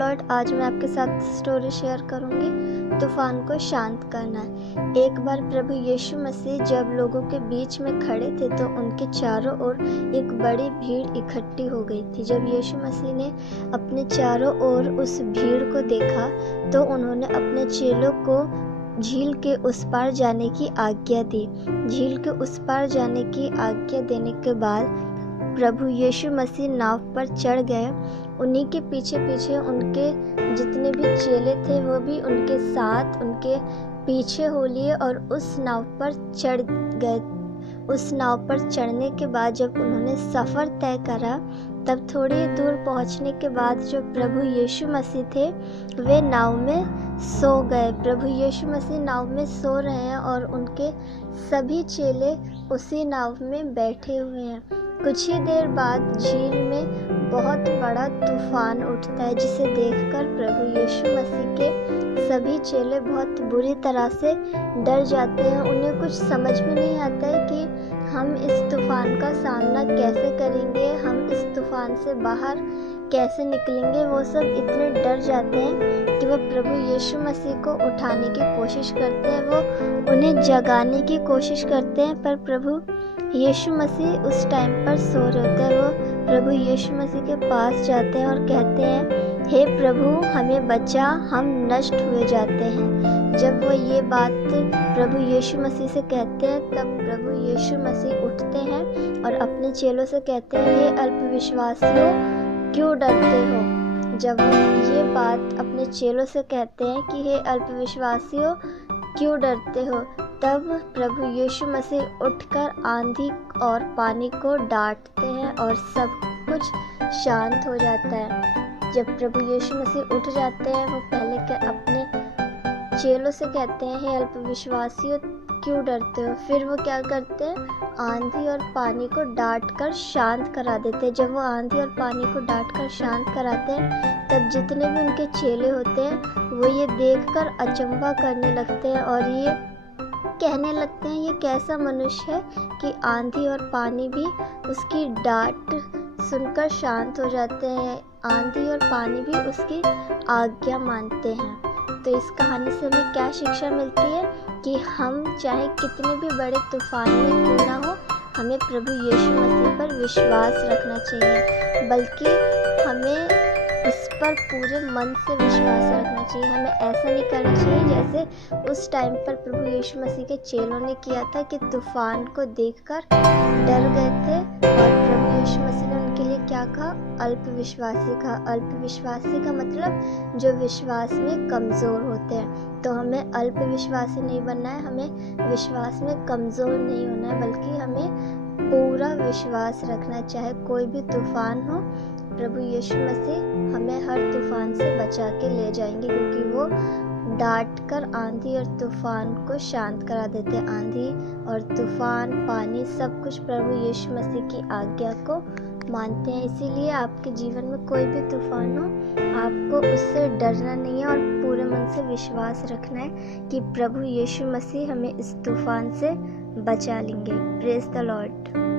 Lord. आज मैं आपके साथ स्टोरी शेयर करूंगी, तूफान को शांत करना। एक बार प्रभु यीशु मसीह जब लोगों के बीच में खड़े थे तो उनके चारों ओर एक बड़ी भीड़ इकट्ठी हो गई थी। जब यीशु मसीह ने अपने चारों ओर उस भीड़ को देखा तो उन्होंने अपने चेलों को झील के उस पार जाने की आज्ञा दी। झील के उस पार जाने की आज्ञा देने के बाद प्रभु यीशु मसीह नाव पर चढ़ गए। उन्हीं के पीछे पीछे उनके जितने भी चेले थे वो भी उनके साथ उनके पीछे हो लिए और उस नाव पर चढ़ गए। उस नाव पर चढ़ने के बाद जब उन्होंने सफ़र तय करा तब थोड़ी दूर पहुंचने के बाद जो प्रभु यीशु मसीह थे वे नाव में सो गए। प्रभु यीशु मसीह नाव में सो रहे हैं और उनके सभी चेले उसी नाव में बैठे हुए हैं। कुछ ही देर बाद झील में बहुत बड़ा तूफान उठता है, जिसे देखकर प्रभु यीशु मसीह के सभी चेले बहुत बुरी तरह से डर जाते हैं। उन्हें कुछ समझ में नहीं आता है कि हम इस तूफान का सामना कैसे करेंगे, हम इस तूफान से बाहर कैसे निकलेंगे। वो सब इतने डर जाते हैं कि वो प्रभु यीशु मसीह को उठाने की कोशिश करते हैं, वो उन्हें जगाने की कोशिश करते हैं, पर प्रभु यीशु मसीह उस टाइम पर सो रहे होते हैं। वो प्रभु यीशु मसीह के पास जाते हैं और कहते हैं, हे प्रभु हमें बचा, हम नष्ट हुए जाते हैं। जब वो ये बात प्रभु यीशु मसीह से कहते हैं तब प्रभु यीशु मसीह उठते हैं और अपने चेलों से कहते हैं, हे अल्पविश्वासियों क्यों डरते हो। जब वो ये बात अपने चेलों से कहते हैं कि हे अल्पविश्वासियों क्यों डरते हो, तब प्रभु यीशु मसीह उठकर आंधी और पानी को डांटते हैं और सब कुछ शांत हो जाता है। जब प्रभु यीशु मसीह उठ जाते हैं वो पहले के अपने चेलों से कहते हैं, हे अल्पविश्वासियों क्यों डरते हो। फिर वो क्या करते हैं, आंधी और पानी को डांट कर शांत करा देते हैं। जब वो आंधी और पानी को डांट कर शांत कराते हैं तब जितने भी उनके चेले होते हैं वो ये देखकर अचंभा करने लगते हैं और ये कहने लगते हैं, ये कैसा मनुष्य है कि आंधी और पानी भी उसकी डांट सुनकर शांत हो जाते हैं, आंधी और पानी भी उसकी आज्ञा मानते हैं। तो इस कहानी से हमें क्या शिक्षा मिलती है कि हम चाहे कितने भी बड़े तूफान में क्यों ना हो, हमें प्रभु यीशु मसीह पर विश्वास रखना चाहिए, बल्कि हमें उस पर पूरे मन से विश्वास रखना चाहिए। हमें ऐसा नहीं करना चाहिए जैसे उस टाइम पर प्रभु यीशु मसीह के चेलों ने किया था कि तूफान को देखकर डर गए थे और प्रभु यीशु मसीह ने उनके लिए क्या कहा, अल्पविश्वासी कहा। अल्पविश्वासी का मतलब जो विश्वास में कमज़ोर होते हैं। तो हमें अल्पविश्वासी नहीं बनना है, हमें विश्वास में कमज़ोर नहीं होना है, बल्कि हमें पूरा विश्वास रखना। चाहे कोई भी तूफान हो, प्रभु यीशु मसीह हमें हर तूफान से बचा के ले जाएंगे, क्योंकि वो डांट कर आंधी और तूफान को शांत करा देते हैं। आंधी और तूफान, पानी, सब कुछ प्रभु यीशु मसीह की आज्ञा को मानते हैं। इसीलिए आपके जीवन में कोई भी तूफान हो, आपको उससे डरना नहीं है और पूरे मन से विश्वास रखना है कि प्रभु यीशु मसीह हमें इस तूफान से बचा लेंगे। Praise the Lord.